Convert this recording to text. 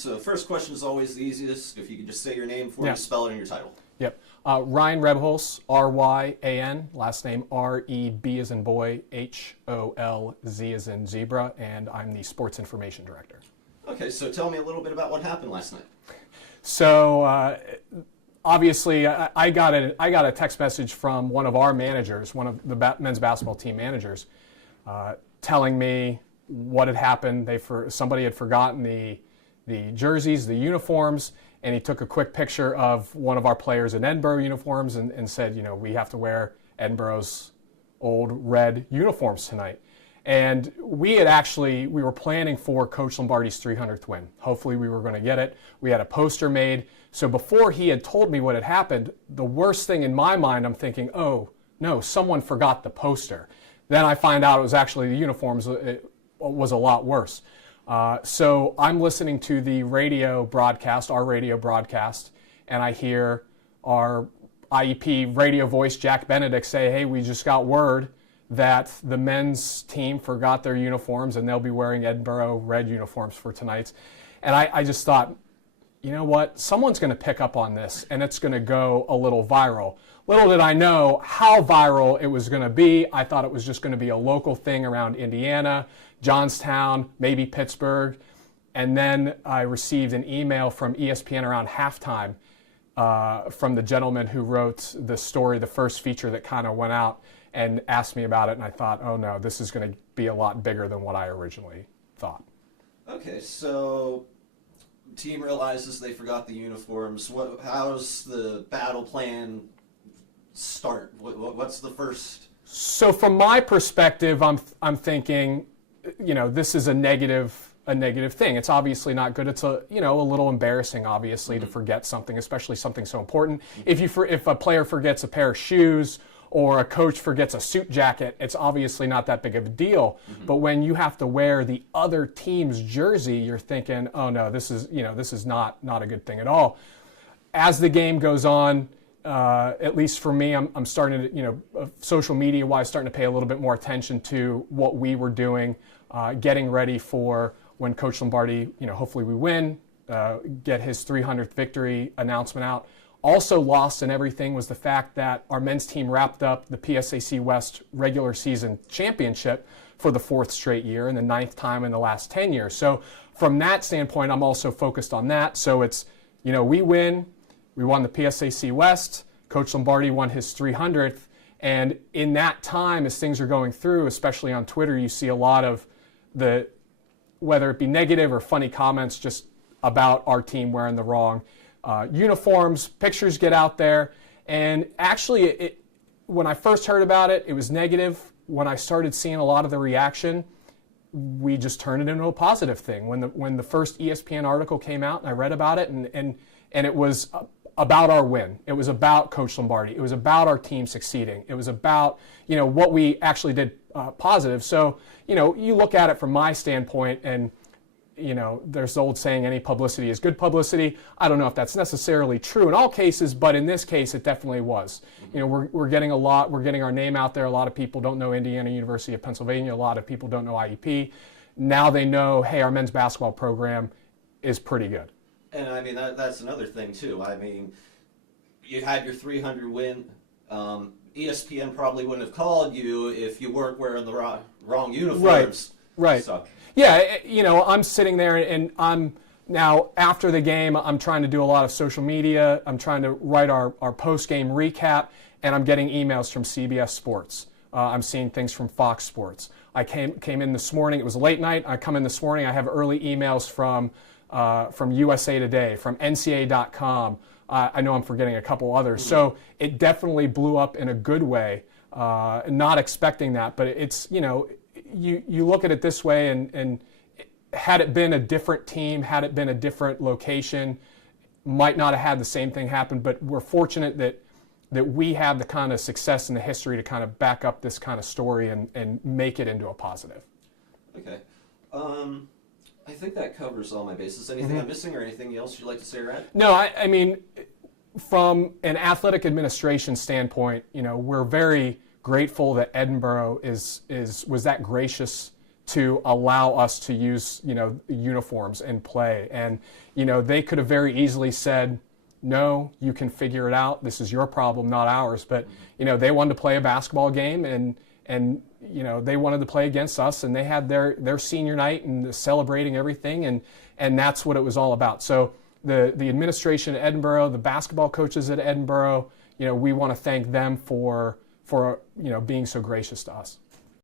So first question is always the easiest. If you could just say your name before you spell it in your title. Yep. Ryan Rebholz, R-Y-A-N, last name R-E-B as in boy, H-O-L-Z as in zebra, and I'm the Sports Information Director. Okay, so tell me a little bit about what happened last night. So obviously I got a text message from one of our managers, one of the men's basketball team managers, telling me what had happened. Somebody had forgotten the jerseys, the uniforms, and he took a quick picture of one of our players in Edinburgh uniforms and said, you know, we have to wear Edinburgh's old red uniforms tonight. And we were planning for Coach Lombardi's 300th win. Hopefully we were going to get it. We had a poster made. So before he had told me what had happened, the worst thing in my mind, I'm thinking, oh, no, someone forgot the poster. Then I find out it was actually the uniforms. It was a lot worse. So I'm listening to the radio broadcast, our radio broadcast, and I hear our IUP radio voice, Jack Benedict, say, hey, we just got word that the men's team forgot their uniforms and they'll be wearing Edinburgh red uniforms for tonight's. And I just thought, you know what, someone's going to pick up on this and it's going to go a little viral. Little did I know how viral it was going to be. I thought it was just going to be a local thing around Indiana, Johnstown, maybe Pittsburgh. And then I received an email from ESPN around halftime from the gentleman who wrote the story, the first feature that kind of went out, and asked me about it. And I thought, oh no, this is going to be a lot bigger than what I originally thought. Okay, so team realizes they forgot the uniforms. How's the battle plan start? What's the first? So from my perspective, I'm thinking, you know, this is a negative thing. It's obviously not good. It's a little embarrassing, obviously, to forget something, especially something so important. If a player forgets a pair of shoes or a coach forgets a suit jacket, it's obviously not that big of a deal. But when you have to wear the other team's jersey, you're thinking, oh no, this is not a good thing at all. As the game goes on, at least for me, I'm starting to, social media wise, starting to pay a little bit more attention to what we were doing, getting ready for when Coach Lombardi, hopefully we win, get his 300th victory announcement out. Also lost in everything was the fact that our men's team wrapped up the PSAC West regular season championship for the 4th straight year and the 9th time in the last 10 years. So from that standpoint, I'm also focused on that. So it's, we win. We won the PSAC West. Coach Lombardi won his 300th. And in that time, as things are going through, especially on Twitter, you see a lot of whether it be negative or funny comments just about our team wearing the wrong uniforms. Pictures get out there. And actually, when I first heard about it, it was negative. When I started seeing a lot of the reaction, we just turned it into a positive thing. When the first ESPN article came out and I read about it, and it was about our win. It was about Coach Lombardi. It was about our team succeeding. It was about, what we actually did positive. So, you look at it from my standpoint and, there's the old saying, any publicity is good publicity. I don't know if that's necessarily true in all cases, but in this case, it definitely was. We're getting we're getting our name out there. A lot of people don't know Indiana University of Pennsylvania. A lot of people don't know IUP. Now they know, hey, our men's basketball program is pretty good. And I mean, that's another thing too. I mean, you had your 300 win. ESPN probably wouldn't have called you if you weren't wearing the wrong uniforms. Right. So. Yeah, I'm sitting there and I'm now after the game, I'm trying to do a lot of social media. I'm trying to write our post-game recap, and I'm getting emails from CBS Sports. I'm seeing things from Fox Sports. I came in this morning. It was a late night. I come in this morning. I have early emails from USA Today, from NCAA.com. I know I'm forgetting a couple others. So it definitely blew up in a good way. Not expecting that, but it's, you look at it this way, and had it been a different team, had it been a different location, might not have had the same thing happen, but we're fortunate that we have the kind of success in the history to kind of back up this kind of story and make it into a positive. Okay. I think that covers all my bases. Anything I'm missing or anything else you'd like to say, Ryan? No, I mean, from an athletic administration standpoint, we're very grateful that Edinburgh was that gracious to allow us to use, uniforms and play. And, they could have very easily said, no, you can figure it out. This is your problem, not ours. But, they wanted to play a basketball game, and they wanted to play against us, and they had their senior night and celebrating everything, and that's what it was all about. So the administration at Edinboro, the basketball coaches at Edinboro, we want to thank them for being so gracious to us.